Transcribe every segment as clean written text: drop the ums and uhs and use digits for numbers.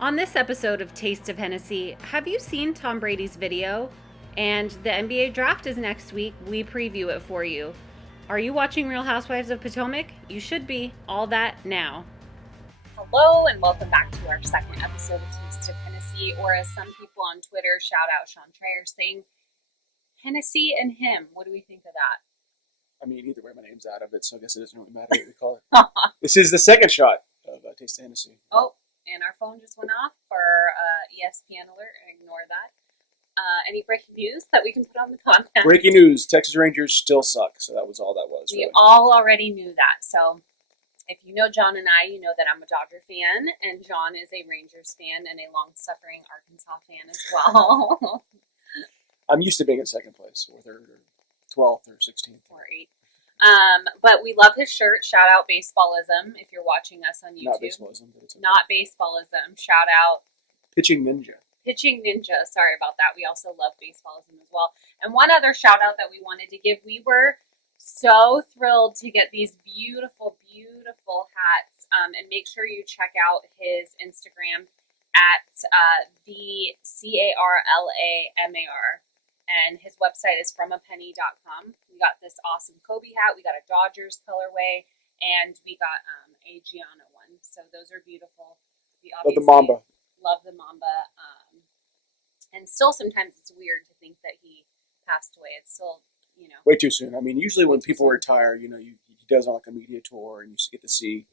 On this episode of Taste of Hennessey, have you seen Tom Brady's video? And the NBA draft is next week. We preview it for you. Are you watching Real Housewives of Potomac? You should be. All that now. Hello, and welcome back to our second episode of Taste of Hennessey, or as some people on Twitter shout out Sean Trayer, saying Hennessey and him. What do we think of that? I mean, either way, my name's out of it, so I guess it doesn't really matter what we call it. This is the second shot of Taste of Hennessey. Oh, and our phone just went off for ESPN alert. Ignore that. Any breaking news that we can put on the content? Breaking news: Texas Rangers still suck. So that was all that was. We really. all already knew that. So if you know John and I, you know that I'm a Dodger fan, and John is a Rangers fan and a long-suffering Arkansas fan as well. I'm used to being in second place, or third, or 12th, or 16th, or 8th. But we love his shirt. Shout out Baseballism if you're watching us on YouTube. Not baseballism, but it's okay. Not Baseballism. Shout out Pitching Ninja. Pitching Ninja. Sorry about that. We also love Baseballism as well. And one other shout out that we wanted to give. We were so thrilled to get these beautiful, beautiful hats. And make sure you check out his Instagram at the CARLAMAR. And his website is fromapenny.com. We got this awesome Kobe hat. We got a Dodgers colorway. And we got a Gianna one. So those are beautiful. We Love the Mamba. Love the Mamba. And still sometimes it's weird to think that he passed away. It's still, Way too soon. I mean, usually when people retire, he does like a media tour, and you get to see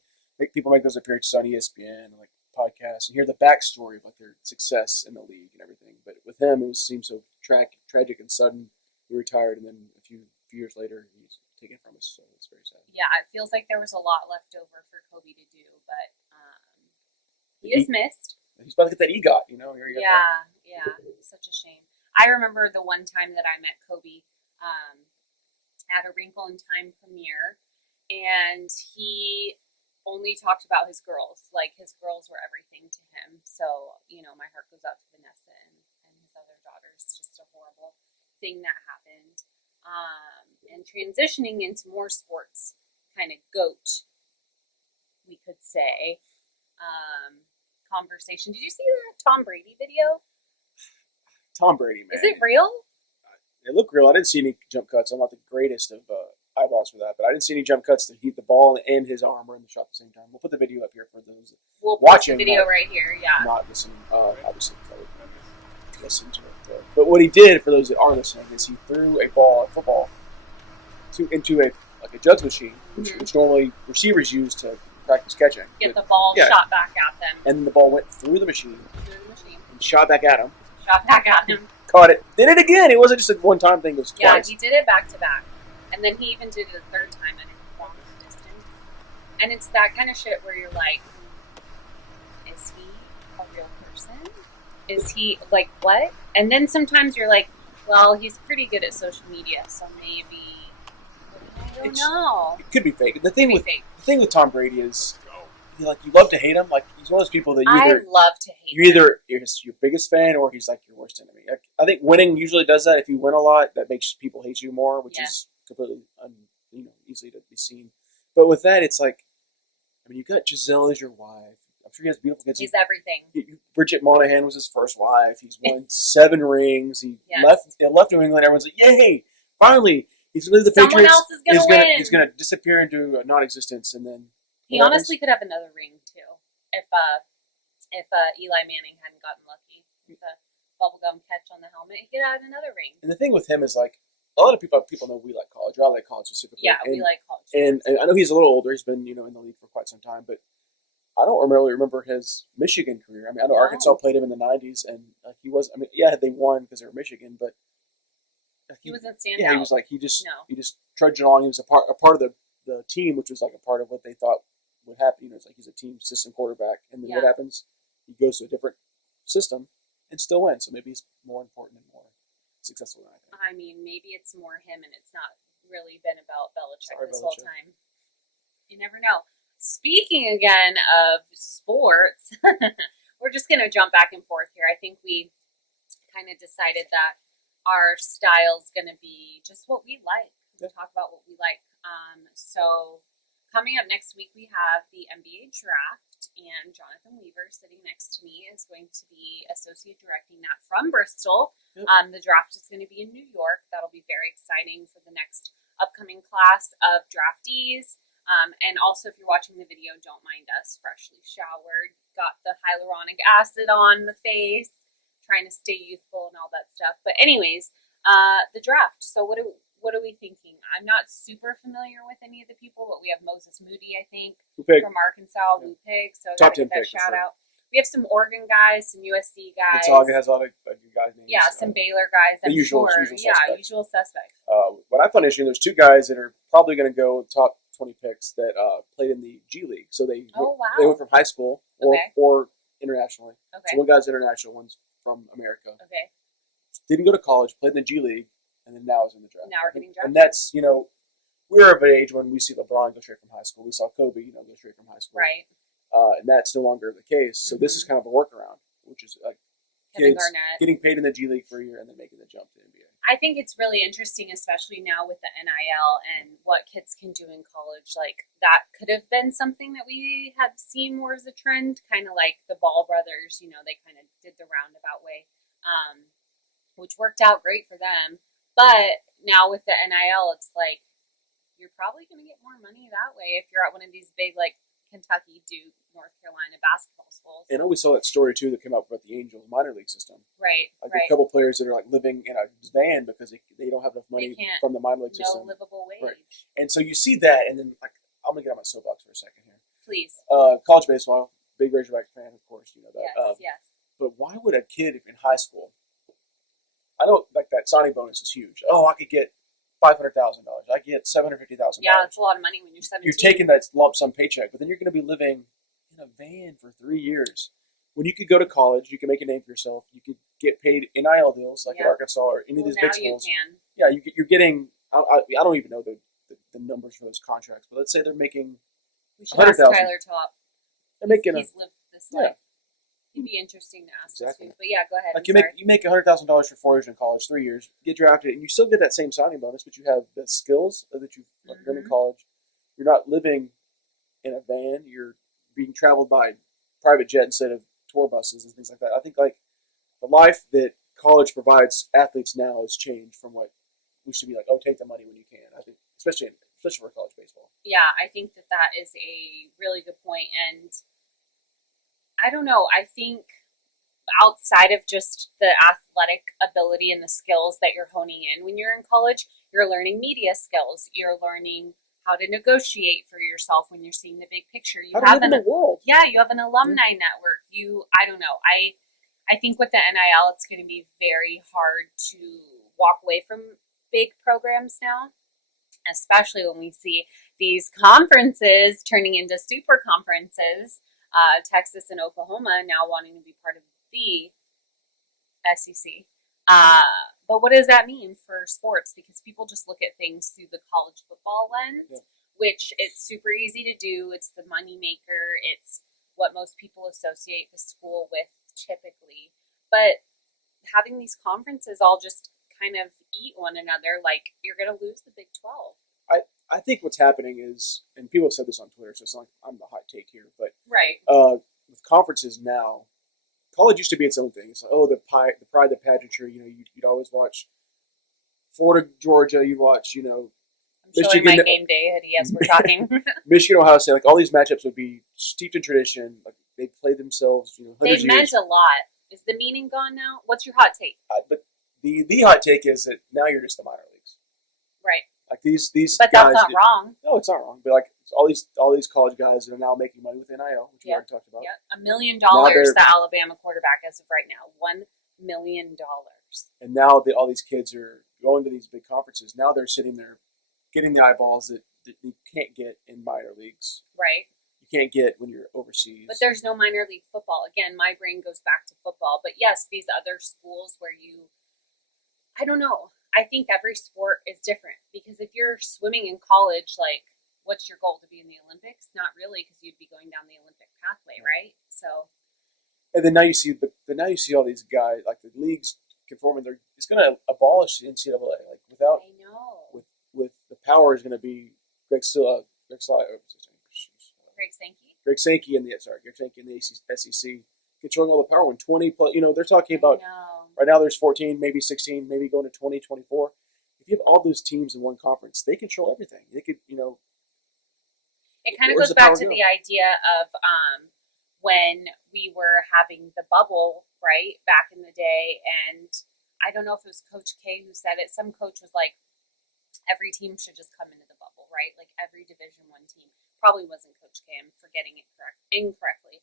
people make those appearances on ESPN, like podcasts, and hear the backstory of like their success in the league and everything. But with him, it seemed so tragic and sudden. He retired, and then a few years later, he's taken from us. So it's very sad. Yeah, it feels like there was a lot left over for Kobe to do, but he is missed. He's about to get that EGOT, Yeah, such a shame. I remember the one time that I met Kobe at a Wrinkle in Time premiere, and he only talked about his girls. Like, his girls were everything to him. So, my heart goes out to Vanessa and his other daughters. Just a horrible thing that happened. And transitioning into more sports kind of GOAT, we could say, conversation. Did you see that Tom Brady video? Tom Brady, man. Is it real? It looked real. I didn't see any jump cuts. I'm not the greatest of eyeballs for that, but I didn't see any jump cuts to heat the ball and his arm were in the shot at the same time. We'll put the video up here for those watching. Put the video right here, yeah. Not listening, obviously, listen to it. But what he did, for those that are listening, is he threw a football, into a jugs machine, which normally receivers use to practice catching. Get the ball shot back at them. And then the ball went through the machine. And shot back at him. Caught it. Did it again. It wasn't just a one-time thing. It was twice. Yeah, he did it back to back. And then he even did it a third time at a long distance. And it's that kind of shit where you're like, is he a real person? Is he, like, what? And then sometimes you're like, well, he's pretty good at social media, so maybe, I don't know. It could be fake. The thing with Tom Brady is, you love to hate him. Like, he's one of those people that I love to hate him. You're your biggest fan, or he's like your worst enemy. I think winning usually does that. If you win a lot, that makes people hate you more, which is completely easily to be seen. But with that, it's like, I mean, you got Giselle as your wife. I'm sure he has beautiful kids. He's everything. Bridget Monahan was his first wife. He's won 7 rings. He left New England. Everyone's like, yay, finally. He's going to leave the Someone Patriots. Else is going to win. He's going to disappear into non-existence, and then he honestly could have another ring too, if Eli Manning hadn't gotten lucky with the bubblegum catch on the helmet. He could have another ring. And the thing with him is, like, a lot of people know we like college. Or I like college specifically. Yeah, we like college. And I know he's a little older. He's been in the league for quite some time, but I don't really remember his Michigan career. I mean, I know Arkansas played him in the '90s, and he was. I mean, yeah, they won because they were Michigan, but he wasn't standout. Yeah, he was like he just trudged along. He was a part of the team, which was like a part of what they thought would happen. It's like he's a team system quarterback, and then what happens? He goes to a different system and still wins. So maybe he's more important and more successful than I think. I mean, maybe it's more him, and it's not really been about Belichick whole time. You never know. Speaking again of sports, we're just going to jump back and forth here. I think we kind of decided that our style's going to be just what we like. We talk about what we like. So coming up next week, we have the NBA draft. and Jonathan Weaver, sitting next to me, is going to be associate directing that from Bristol. Yep. The draft is going to be in New York. That'll be very exciting for the next upcoming class of draftees. And also, if you're watching the video, don't mind us, freshly showered, got the hyaluronic acid on the face, trying to stay youthful and all that stuff. But anyways, the draft. So what are we thinking? I'm not super familiar with any of the people, but we have Moses Moody, I think, from Arkansas, Blue Pig. So top 10 give that pick shout for sure. out. We have some Oregon guys, some USC guys. Gonzaga has a lot of good guys' names. Yeah, some Baylor guys. The usual Yeah, usual suspects. What I find interesting, there's two guys that are probably going to go top 20 picks that played in the G League. So they went from high school or internationally. Okay. So one guy's international, one's from America. Okay. Didn't go to college, played in the G League, and then now is in the draft. Now we're getting drafted. And that's, we're of an age when we see LeBron go straight from high school. We saw Kobe, go straight from high school. Right. And that's no longer the case. So this is kind of a workaround, which is like Kevin kids Garnett getting paid in the G League for a year and then making the jump to the NBA. I think it's really interesting, especially now with the NIL and what kids can do in college. Like, that could have been something that we have seen more as a trend, kind of like the Ball brothers. They kind of did the roundabout way, which worked out great for them. But now with the NIL, it's like you're probably going to get more money that way if you're at one of these big, like, Kentucky, Duke, North Carolina basketball schools. And I always saw that story too that came up about the Angels minor league system. Right. Like a couple players that are like living in a van because they don't have enough money from the minor league system. No livable wage. Right. And so you see that, and then like I'm gonna get on my soapbox for a second here. Please. College baseball, big Razorback fan, of course, you know that. Yes. But why would a kid in high school? I know like that signing bonus is huge. Oh, I could get $500,000. I get $750,000. Yeah, that's a lot of money when you're 17. You're taking that lump sum paycheck, but then you're going to be living in a van for 3 years. When you could go to college, you can make a name for yourself. You could get paid NIL deals like at Arkansas or any of these big schools. You can. Yeah, you're getting. I don't even know the numbers for those contracts, but let's say they're making. We should ask Tyler Top. They're making. He's lived this life. It'd be interesting to ask this too. But yeah, go ahead. Like you make $100,000 for 4 years in college, 3 years, get drafted, and you still get that same signing bonus, but you have the skills that you've learned in college. You're not living in a van. You're being traveled by private jet instead of tour buses and things like that. I think like the life that college provides athletes now has changed from what we should be like. Oh, take the money when you can. I think, especially for college baseball. Yeah, I think that is a really good point, and I don't know. I think outside of just the athletic ability and the skills that you're honing in when you're in college, you're learning media skills. You're learning how to negotiate for yourself when you're seeing the big picture. How to live in the world. Yeah, you have an alumni network. I don't know. I think with the NIL, it's going to be very hard to walk away from big programs now, especially when we see these conferences turning into super conferences. Texas and Oklahoma now wanting to be part of the SEC. But what does that mean for sports? Because people just look at things through the college football lens, which it's super easy to do. It's the money maker. It's what most people associate the school with typically. But having these conferences all just kind of eat one another, like you're going to lose the Big 12. I think what's happening is, and people have said this on Twitter, so it's not like I'm the hot take here, but with conferences now, college used to be its own thing. It's like, the pride, the pageantry. You'd always watch Florida, Georgia. You'd watch, I'm Michigan. Showing my game day hoodie as we're talking. Michigan, Ohio State. Like all these matchups would be steeped in tradition. Like they played themselves. They meant a lot. Is the meaning gone now? What's your hot take? But the hot take is that now you're just the minor leagues. Right. Like these but guys. That's not wrong. No, it's not wrong. But like all these college guys that are now making money with NIL, which we already talked about. Yeah, $1 million. The Alabama quarterback as of right now, $1 million. And now all these kids are going to these big conferences. Now they're sitting there, getting the eyeballs that you can't get in minor leagues. Right. You can't get when you're overseas. But there's no minor league football. Again, my brain goes back to football. But yes, these other schools where I don't know. I think every sport is different because if you're swimming in college, like, what's your goal, to be in the Olympics? Not really, because you'd be going down the Olympic pathway, right? So, and then now you see all these guys, like the leagues conforming. It's going to abolish the NCAA. Like without, I know, with the power is going to be Greg Sankey. Greg Sankey and the SEC controlling all the power when 20 plus. They're talking I about know. right now. There's 14, maybe 16, maybe going to 20, 24. If you have all those teams in one conference, they control everything. They could, It kind of where's goes the power back to go? the idea of when we were having the bubble, right, back in the day. And I don't know if it was Coach K who said it. Some coach was like, every team should just come into the bubble, right? Like every Division I team. Probably wasn't Coach K. I'm forgetting it incorrectly.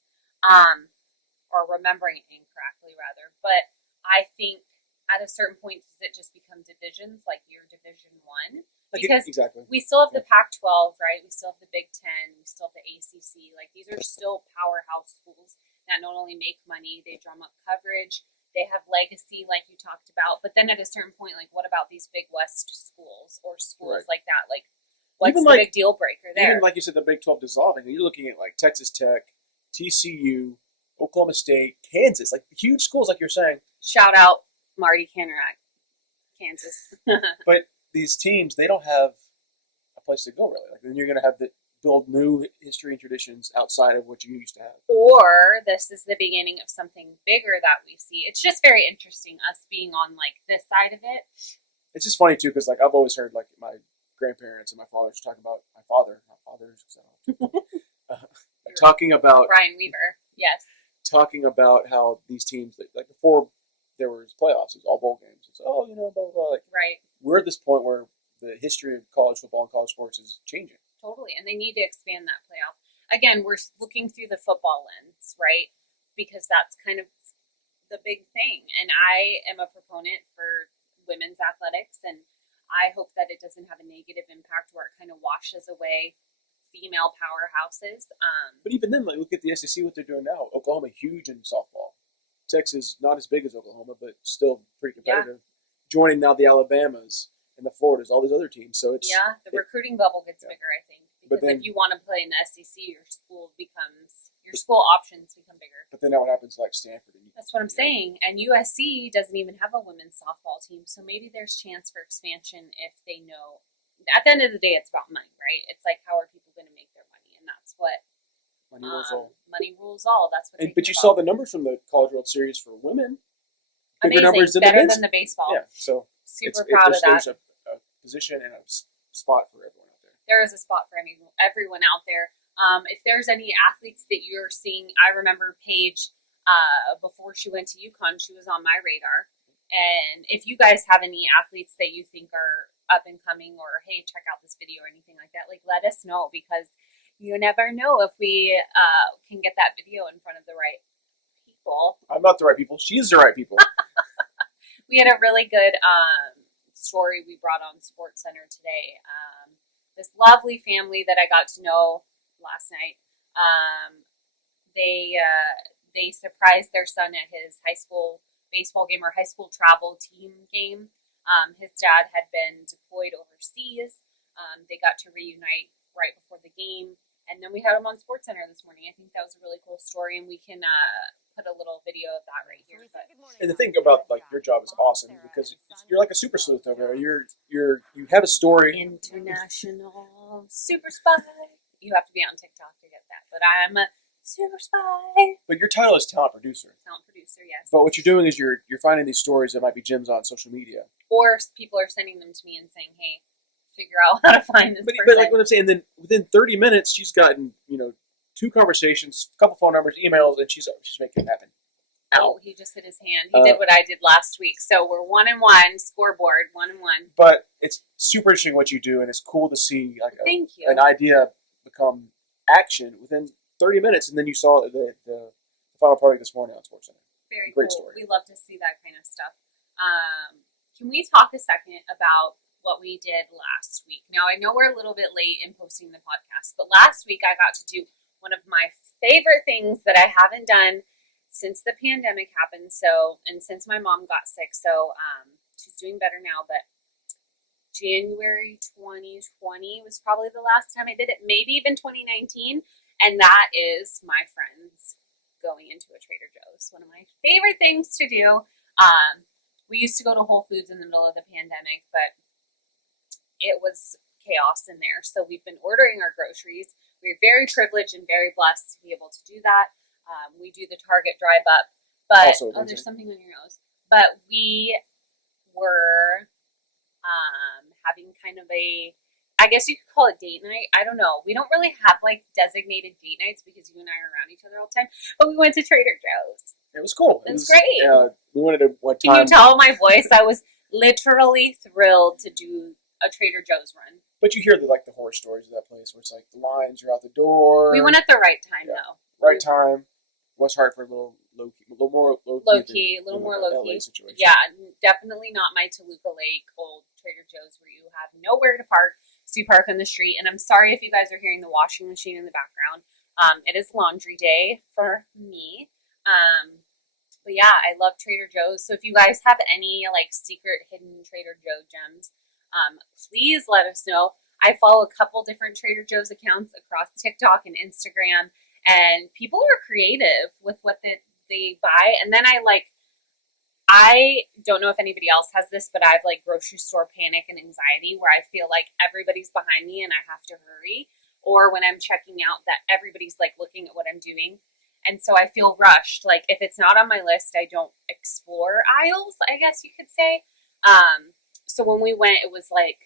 Or remembering it incorrectly, rather. But I think at a certain point, does it just become divisions, like your Division I? Because exactly. we still have the Pac-12, right? We still have the Big Ten. We still have the ACC. Like, these are still powerhouse schools that not only make money, they drum up coverage, they have legacy, like you talked about. But then at a certain point, like, what about these Big West schools or schools like that? Like, what's the big deal breaker there? Even like you said, the Big 12 dissolving. You're looking at like Texas Tech, TCU, Oklahoma State, Kansas, like huge schools, like you're saying. Shout out Marty Canarak, Kansas. But these teams, they don't have a place to go, really. Like, then you're going to have to build new history and traditions outside of what you used to have. Or this is the beginning of something bigger that we see. It's just very interesting, us being on, like, this side of it. It's just funny, too, because, like, I've always heard, like, my grandparents and my fathers talking about, my father, not fathers, talking about... Brian Weaver, yes. Talking about how these teams, like, before there was playoffs, it was all bowl games. It's, blah, blah, blah. Like, right. We're at this point where the history of college football and college sports is changing. Totally, and they need to expand that playoff. Again, we're looking through the football lens, right? Because that's kind of the big thing. And I am a proponent for women's athletics, and I hope that it doesn't have a negative impact where it kind of washes away female powerhouses. But even then, like, look at the SEC, what they're doing now. Oklahoma, huge in softball. Texas, not as big as Oklahoma, but still pretty competitive. Yeah. Joining now the Alabamas and the Floridas, all these other teams. So it's the recruiting bubble gets bigger, I think. Because if you want to play in the SEC, your school options become bigger. But then that what happens like Stanford. That's what I'm saying. And USC doesn't even have a women's softball team, so maybe there's chance for expansion if they know. At the end of the day, it's about money, right? It's like, how are people going to make their money? And that's what money rules all. Money rules all. That's what. But you saw the numbers from the College World Series for women. Bigger numbers than better than the baseball. Yeah, so super proud of that. There's a position and a spot for everyone out there. There is a spot for everyone out there. If there's any athletes that you're seeing, I remember Paige, before she went to UConn, she was on my radar. And if you guys have any athletes that you think are up and coming, or hey, check out this video or anything like that, like, let us know, because you never know if we can get that video in front of the right people. I'm not the right people. She's the right people. We had a really good story we brought on SportsCenter today. This lovely family that I got to know last night, they surprised their son at his high school baseball game or high school travel team game. His dad had been deployed overseas. They got to reunite right before the game, and then we had him on SportsCenter this morning. I think that was a really cool story, and we can put a little video of that right here. But. And the thing about like your job is awesome because you're like a super sleuth over there. You have a story. International super spy. You have to be on TikTok to get that, but I'm a super spy. But your title is talent producer. Talent producer, yes. But what you're doing is you're finding these stories that might be gems on social media, or people are sending them to me and saying, "Hey, figure out how to find this person." But like what I'm saying, then within 30 minutes, she's gotten 2 conversations, a couple phone numbers, emails, and she's making it happen. Oh, he just hit his hand. He did what I did last week. So we're 1-1, scoreboard, 1-1. But it's super interesting what you do, and it's cool to see like Thank you. an idea become action within 30 minutes, and then you saw the final product this morning on SportsCenter. Very Great cool. story. We love to see that kind of stuff. Can we talk a second about what we did last week? Now, I know we're a little bit late in posting the podcast, but last week I got to do one of my favorite things that I haven't done since the pandemic happened. And since my mom got sick, she's doing better now, but January 2020 was probably the last time I did it, maybe even 2019. And that is my friends going into a Trader Joe's. One of my favorite things to do. We used to go to Whole Foods in the middle of the pandemic, but it was chaos in there. So we've been ordering our groceries. we're very privileged and very blessed to be able to do that. We do the Target drive up, but Also oh, amazing. there's something on your nose. But we were having kind of a, I guess you could call it date night. I don't know. We don't really have like designated date nights because you and I are around each other all the time. But we went to Trader Joe's. It was cool. It was great. We wanted to what Can time? you tell my voice? I was literally thrilled to do a Trader Joe's run. But you hear the horror stories of that place where it's like the lines are out the door. We went at the right time though. Right time. West Hartford, a little more low key. A little more low key. Situation. Yeah, definitely not my Toluca Lake old Trader Joe's where you have nowhere to park, so you park on the street. And I'm sorry if you guys are hearing the washing machine in the background. It is laundry day for me. But yeah, I love Trader Joe's. So if you guys have any like secret hidden Trader Joe gems, please let us know. I follow a couple different Trader Joe's accounts across TikTok and Instagram, and people are creative with what they buy. And then I don't know if anybody else has this, but I have like grocery store panic and anxiety where I feel like everybody's behind me and I have to hurry. Or when I'm checking out that everybody's like looking at what I'm doing. And so I feel rushed. Like if it's not on my list, I don't explore aisles, I guess you could say. So when we went, it was like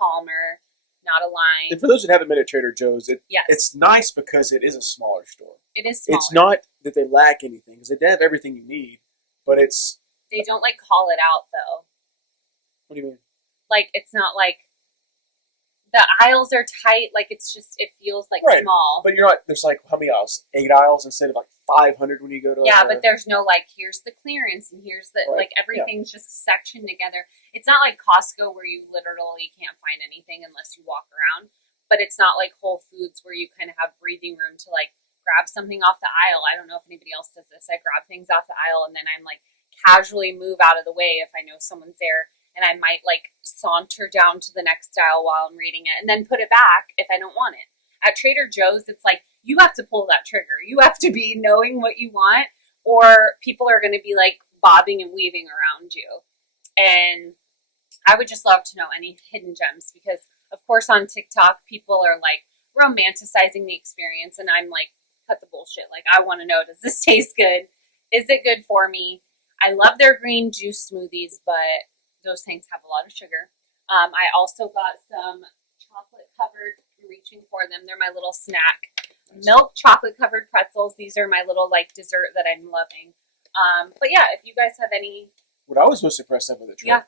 calmer, not a line. And for those that haven't been at Trader Joe's, Yes. it's nice because it is a smaller store. It is smaller. It's not that they lack anything because they have everything you need, but it's. They don't like call it out though. What do you mean? Like it's not like the aisles are tight. Like it's just it feels like Right. small. But you're not. There's like how many aisles? 8 aisles instead of like 500 when you go to. Yeah, but there's no like here's the clearance and here's the Right. like everything's just sectioned together. It's not like Costco where you literally can't find anything unless you walk around. But it's not like Whole Foods where you kind of have breathing room to like grab something off the aisle. I don't know if anybody else does this. I grab things off the aisle and then I'm like casually move out of the way if I know someone's there. And I might like saunter down to the next aisle while I'm reading it and then put it back if I don't want it. At Trader Joe's, it's like you have to pull that trigger. You have to be knowing what you want or people are going to be like bobbing and weaving around you. And I would just love to know any hidden gems because, of course, on TikTok, people are like romanticizing the experience. And I'm like, cut the bullshit. Like, I want to know, does this taste good? Is it good for me? I love their green juice smoothies, but those things have a lot of sugar. I also got some chocolate covered, reaching for them. They're my little snack. Milk chocolate covered pretzels. These are my little like dessert that I'm loving. But yeah, if you guys have any. What I was most impressed with the trip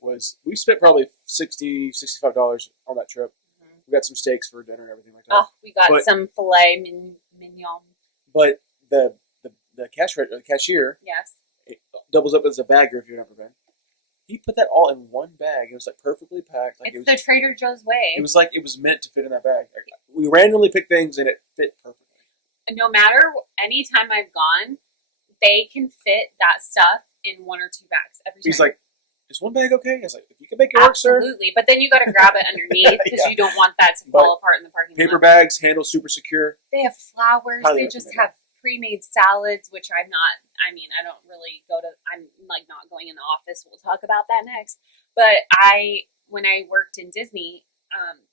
was we spent probably $60, $65 on that trip. Mm-hmm. We got some steaks for dinner and everything like that. Oh, we got some filet mignon. But the cashier, yes, it doubles up as a bagger if you've never been. He put that all in one bag. It was like perfectly packed. Like it's the Trader Joe's way. It was like it was meant to fit in that bag. Like, we randomly picked things and it fit perfectly. No matter any time I've gone, they can fit that stuff in 1 or 2 bags every time. He's like, "Is one bag okay?" I was like, "If you can make it work, sir." Absolutely, but then you got to grab it underneath because you don't want that to fall apart in the parking lot. Paper bags, handle super secure. They have flowers. Highly They just have pre-made salads, which I'm not. I mean, I don't really go to. I'm like not going in the office. We'll talk about that next. But when I worked in Disney,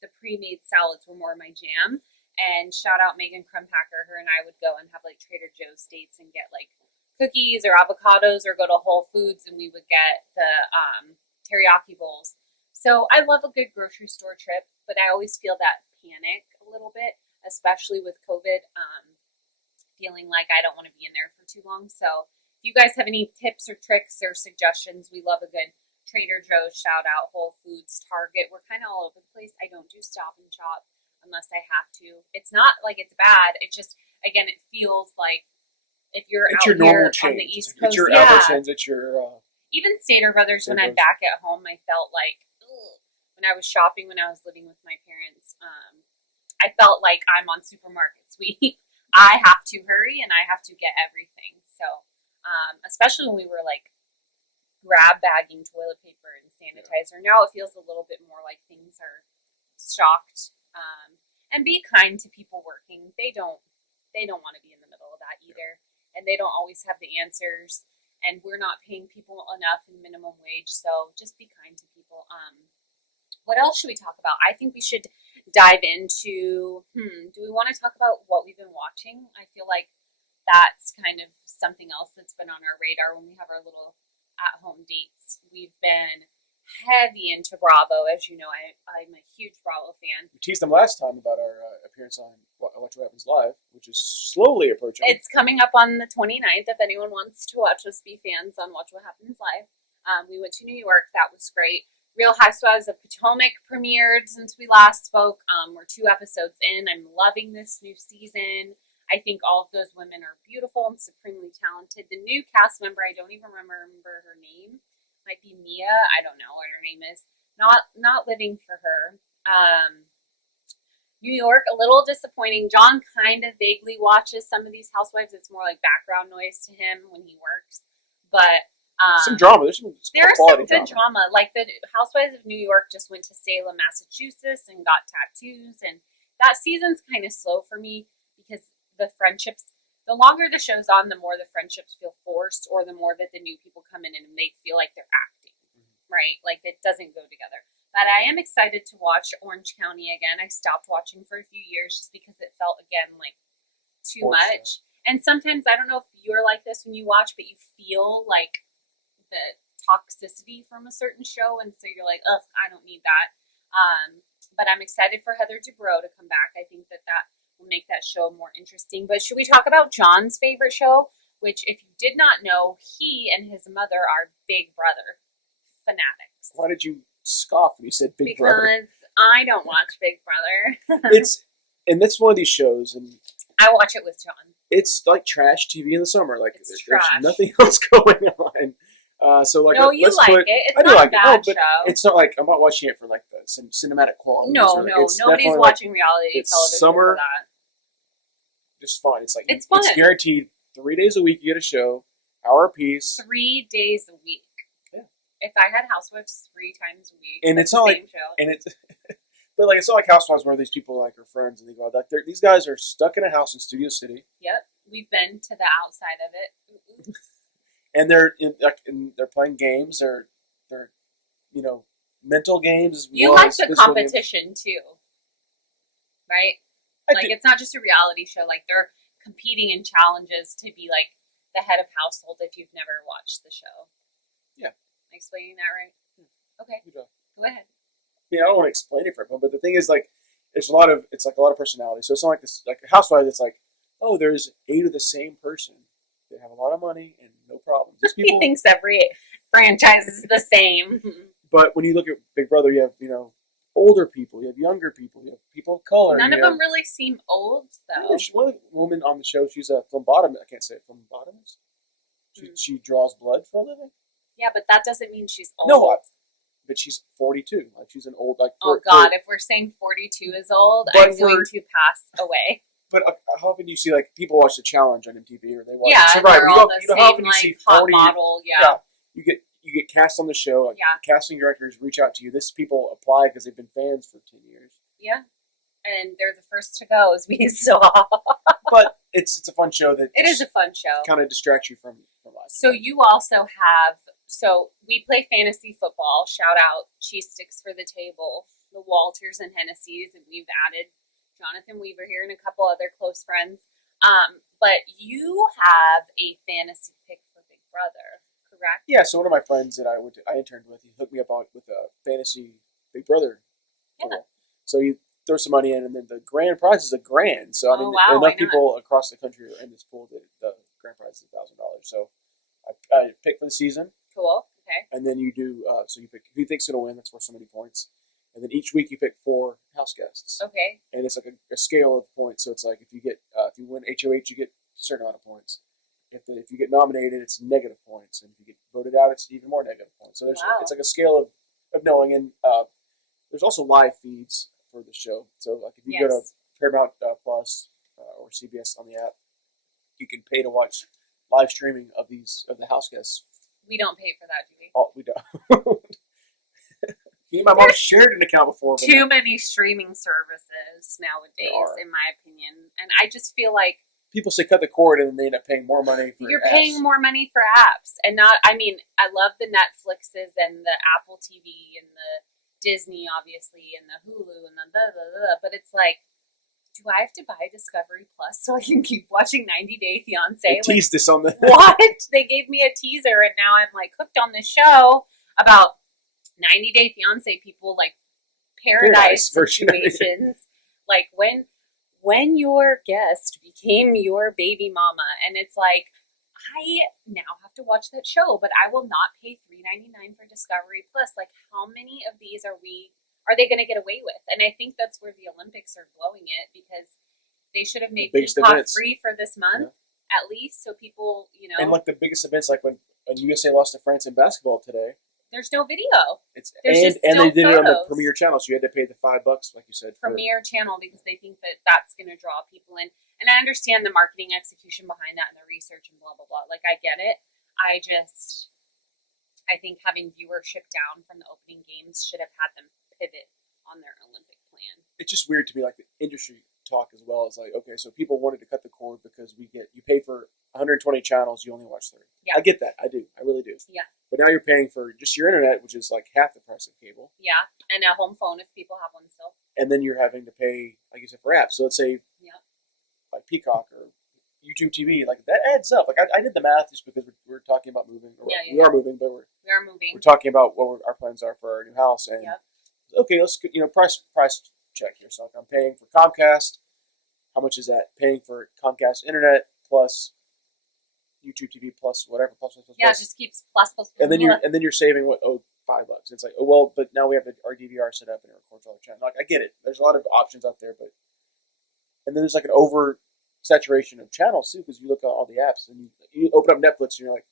the pre-made salads were more my jam. And shout out Megan Crumpacker. Her and I would go and have like Trader Joe's dates and get like cookies or avocados, or go to Whole Foods and we would get the teriyaki bowls. So I love a good grocery store trip, but I always feel that panic a little bit, especially with COVID. Feeling like I don't want to be in there for too long. So if you guys have any tips or tricks or suggestions, we love a good Trader Joe's shout out, Whole Foods, Target. We're kind of all over the place. I don't do Stop and Shop unless I have to. It's not like it's bad. It just, again, it feels like if you're it's out your normal here on the chains. East Coast. It's your Albertsons, it's your... Even Stater Brothers, when I'm back at home, I felt like, ugh. When I was shopping, when I was living with my parents, I felt like I'm on Supermarket Sweep. I have to hurry and I have to get everything. So, especially when we were like grab bagging toilet paper and sanitizer. Now it feels a little bit more like things are stocked. And be kind to people working. They don't want to be in the middle of that either. And they don't always have the answers. And we're not paying people enough in minimum wage. So just be kind to people. What else should we talk about? I think we should dive into, do we want to talk about what we've been watching? I feel like that's kind of something else that's been on our radar when we have our little at-home dates. We've been heavy into Bravo. As you know, I'm a huge Bravo fan. We teased them last time about our appearance on Watch What Happens Live, which is slowly approaching. It's coming up on the 29th. If anyone wants to watch us be fans on Watch What Happens Live. We went to New York. That was great. Real Housewives of Potomac premiered since we last spoke. We're 2 episodes in. I'm loving this new season. I think all of those women are beautiful and supremely talented. The new cast member, I don't even remember her name. Might be Mia. I don't know what her name is. Not living for her. New York, a little disappointing. John kind of vaguely watches some of these housewives. It's more like background noise to him when he works. But some drama. There's some good drama. Like the Housewives of New York just went to Salem, Massachusetts and got tattoos. And that season's kind of slow for me because the friendships, the longer the show's on, the more the friendships feel forced, or the more that the new people come in and they feel like they're acting, right? Like it doesn't go together. But I am excited to watch Orange County again. I stopped watching for a few years just because it felt, again, like too much. And sometimes, I don't know if you're like this when you watch, but you feel like the toxicity from a certain show, and so you're like, ugh, I don't need that. But I'm excited for Heather Dubrow to come back. I think that will make that show more interesting. But should we talk about John's favorite show, which, if you did not know, he and his mother are Big Brother fanatics. Why did you scoff when you said Big Brother? Because I don't watch Big Brother. And that's one of these shows, and I watch it with John. It's like trash TV in the summer. Like it's there's trash. Nothing else going on. So like, no, you like it. It's not a bad show. It's not like I'm not watching it for like the cinematic quality. No, nobody's watching reality television summer, for that. Just fun. It's like it's fun. It's guaranteed 3 days a week. You get a show, hour a piece. 3 days a week. Yeah. If I had Housewives 3 times a week, and it's not like show. And it's. But like it's not like Housewives where these people like are friends and they go like these guys are stuck in a house in Studio City. Yep, we've been to the outside of it. And they're they're playing games. They're mental games. You like the competition too, right? It's not just a reality show. Like they're competing in challenges to be like the head of household. If you've never watched the show, yeah, am I explaining that right? Okay, go ahead. Yeah, I don't want to explain it for everyone, but the thing is, like, it's a lot of personality. So it's not like this, like Housewives. It's like, oh, there's 8 of the same person. They have a lot of money and no problem. These people. He thinks every franchise is the same. But when you look at Big Brother, you have older people, you have younger people, you have people of color. None of them really seem old, though. There's one woman on the show. She's a phlebotomist. I can't say it. Phlebotomist. She draws blood for a living. Yeah, but that doesn't mean she's old. No. But she's 42. Like she's an old like. Oh God! If we're saying 42 is old, I'm going to pass away. But how often do you see like people watch the challenge on MTV or they watch Survivor? You know how often you see 40 model. Yeah. You get cast on the show. Like, casting directors reach out to you. This people apply because they've been fans for 10 years. Yeah, and they're the first to go, as we saw. But it's a fun show. It is a fun show. Kind of distracts you from us. So you also have. So we play fantasy football. Shout out Cheese Sticks for the Table, the Walters and Hennessy's, and we've added Jonathan Weaver here and a couple other close friends. But you have a fantasy pick for Big Brother, correct? Yeah. So one of my friends that I interned with, he hooked me up with a fantasy Big Brother pool. Yeah. So you throw some money in, and then the grand prize is $1,000. So I mean, enough people across the country are in this pool that the grand prize is $1,000. So I picked for the season. Cool. Okay. And then you do. So you pick who you think's going to win. That's worth so many points. And then each week you pick 4 house guests. Okay. And it's like a scale of points. So it's like if you win HOH, you get a certain amount of points. If you get nominated, it's negative points, and if you get voted out, it's even more negative points. So it's like a scale of knowing. And there's also live feeds for the show. So like if you go to Paramount Plus or CBS on the app, you can pay to watch live streaming of the house guests. We don't pay for that, do we? Oh, we don't. Me and my mom shared an account before. Too many streaming services nowadays, in my opinion. And I just feel like people say cut the cord and then they end up paying more money for You're apps. Paying more money for apps. And I love the Netflixes and the Apple TV and the Disney, obviously, and the Hulu, and the blah, blah, blah. But it's like, do I have to buy Discovery Plus so I can keep watching 90 Day Fiance? They teased this on the what? They gave me a teaser, and now I'm like hooked on this show about 90 Day Fiance people, like paradise situations, like when your guest became your baby mama, and it's like, I now have to watch that show, but I will not pay $3.99 for Discovery Plus. Like, how many of these are they going to get away with? And I think that's where the Olympics are blowing it, because they should have made Peacock free for this month at least, so people, And like the biggest events, like when USA lost to France in basketball today. There's no video. And they did it on the Premier channel, so you had to pay the $5, like you said. Premier channel, because they think that that's going to draw people in. And I understand the marketing execution behind that and the research and blah, blah, blah. Like, I get it. I think having viewership down from the opening games should have had them pivot on their Olympic plan. It's just weird to me, like the industry talk as well. It's like, okay, so people wanted to cut the cord because you pay for 120 channels, you only watch 30. Yeah. I get that. I do. I really do. Yeah. But now you're paying for just your internet, which is like half the price of cable. Yeah. And a home phone if people have one still. And then you're having to pay, like you said, for apps. So let's say like Peacock or YouTube TV, like that adds up. Like I did the math just because we're talking about moving. We are moving, but we're talking about what our plans are for our new house. And okay, let's price check here. So like I'm paying for Comcast. How much is that? Paying for Comcast internet plus YouTube TV plus whatever plus. Yeah, it just keeps plus. And then you're saving $5. It's like, oh well, but now we have our DVR set up and it records all the channels. Like I get it. There's a lot of options out there, and then there's like an oversaturation of channels too, because you look at all the apps and you open up Netflix and you're like,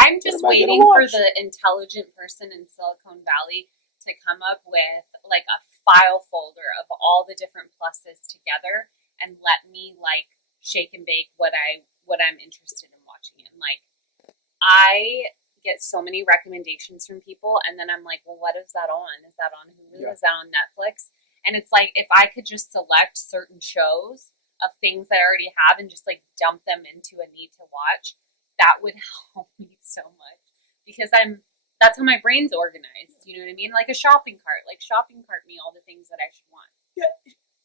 I'm just waiting for the intelligent person in Silicon Valley to come up with like a file folder of all the different pluses together and let me like shake and bake what I'm interested in watching. And like, I get so many recommendations from people, and then I'm like, well, what is that on? Is that on Hulu? Yeah. Is that on Netflix? And it's like, if I could just select certain shows of things that I already have and just like dump them into a need to watch, that would help me so much, because that's how my brain's organized. You know what I mean? Like a shopping cart. Like shopping cart me all the things that I should want. Yeah.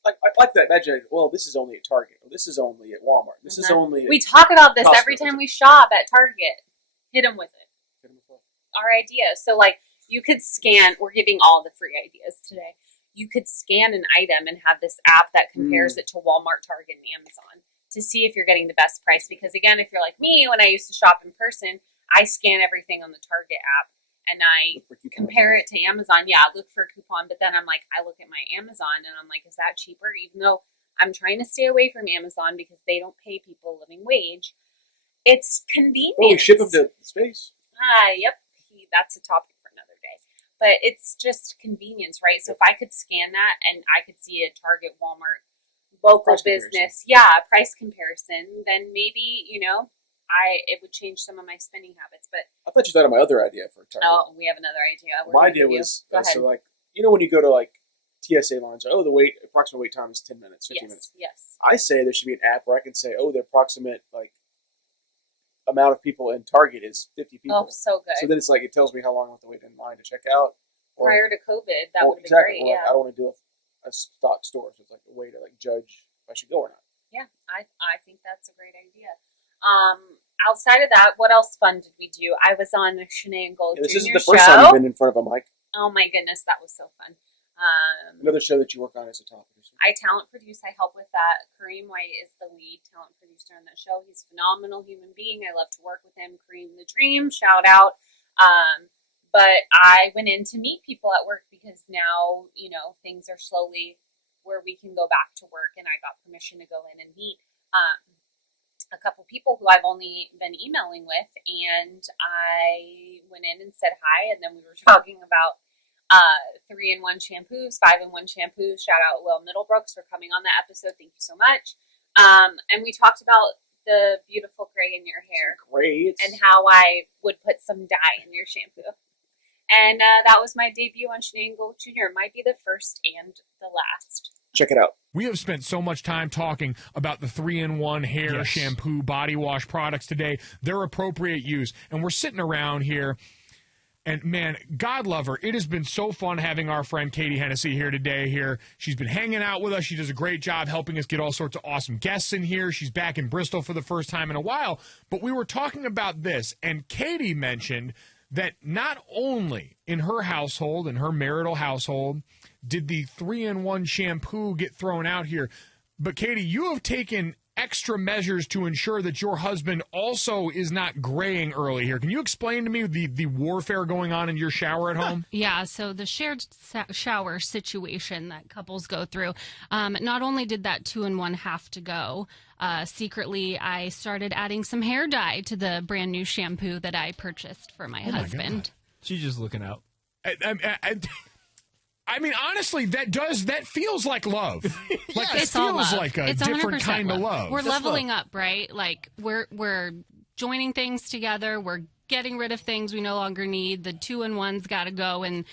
I like that. Imagine, well, this is only at Target. Or this is only at Walmart. This is only at We talk about this Costco. Every time we shop at Target. Hit them with it. Our idea. So like you could scan, we're giving all the free ideas today. You could scan an item and have this app that compares it to Walmart, Target, and Amazon to see if you're getting the best price. Because again, if you're like me, when I used to shop in person, I scan everything on the Target app and I compare it to Amazon. Yeah, look for a coupon. But then I'm like, I look at my Amazon and I'm like, is that cheaper? Even though I'm trying to stay away from Amazon because they don't pay people a living wage. It's convenient. Oh, we ship them to space. Yep. That's a topic for another day. But it's just convenience, right? So if I could scan that and I could see a Target, Walmart, local business, price comparison, then maybe, it would change some of my spending habits. But I thought you thought of my other idea for Target. Oh, we have another idea. My idea was, so like, when you go to like TSA lines, the approximate wait time is 10 minutes, 15 minutes. Yes. I say there should be an app where I can say, the approximate like amount of people in Target is 50 people. Oh, so good. So then it's like, it tells me how long I have to wait in line to check out. Prior to COVID, that would have been great. I don't want to do a stock store, so it's like a way to like judge if I should go or not. Yeah, I think that's a great idea. Outside of that, what else fun did we do? I was on Shanae and Gold This Jr. isn't the first time you've been in front of a mic. Oh my goodness, that was so fun. Another show that you work on as a talent producer. I talent produce. I help with that. Kareem White is the lead talent producer on that show. He's a phenomenal human being. I love to work with him. Kareem the Dream, shout out. But I went in to meet people at work because now, things are slowly where we can go back to work, and I got permission to go in and meet a couple people who I've only been emailing with, and I went in and said hi, and then we were talking about 3-in-1 shampoos, 5-in-1 shampoos. Shout out Will Middlebrooks for coming on that episode. Thank you so much. And we talked about the beautiful gray in your hair. Great. And how I would put some dye in your shampoo. And that was my debut on Shanae and Gold Jr. It might be the first and the last. Check it out. We have spent so much time talking about the 3-in-1 hair shampoo, body wash products today, their appropriate use. And we're sitting around here. And man, God love her. It has been so fun having our friend Katie Hennessey here today. She's been hanging out with us. She does a great job helping us get all sorts of awesome guests in here. She's back in Bristol for the first time in a while. But we were talking about this, and Katie mentioned that not only in her household, in her marital household, did the 3-in-1 shampoo get thrown out here, but Katie, you have taken extra measures to ensure that your husband also is not graying early here. Can you explain to me the warfare going on in your shower at home? Yeah, so the shared shower situation that couples go through, not only did that 2-in-1 have to go, secretly I started adding some hair dye to the brand new shampoo that I purchased for my husband. She's just looking out. I mean, honestly, that feels like love. Like it It's all feels love. like a It's different 100% kind of love. We're That's leveling love. up, right? Like we're joining things together. We're getting rid of things we no longer need. The 2-in-1's got to go, and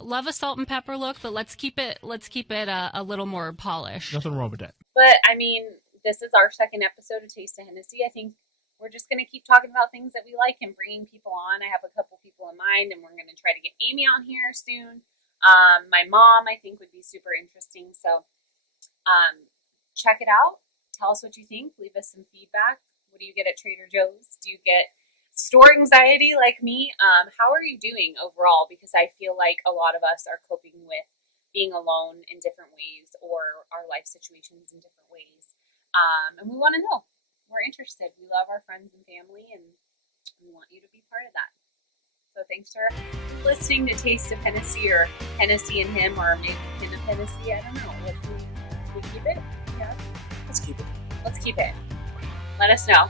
love a salt and pepper look, but let's keep it a little more polished. Nothing wrong with that. But I mean, this is our second episode of Taste of Hennessy. I think we're just going to keep talking about things that we like and bringing people on. I have a couple people in mind, and we're going to try to get Amy on here soon. My mom, I think, would be super interesting. So check it out. Tell us what you think. Leave us some feedback. What do you get at Trader Joe's? Do you get store anxiety like me? How are you doing overall? Because I feel like a lot of us are coping with being alone in different ways or our life situations in different ways. And we want to know. We're interested. We love our friends and family, and we want you to be part of that. So thanks for listening to Taste of Hennessy, or Hennessy and Him, or maybe Him of Hennessy. I don't know. We keep it? Yeah. Let's keep it. Let's keep it. Let us know.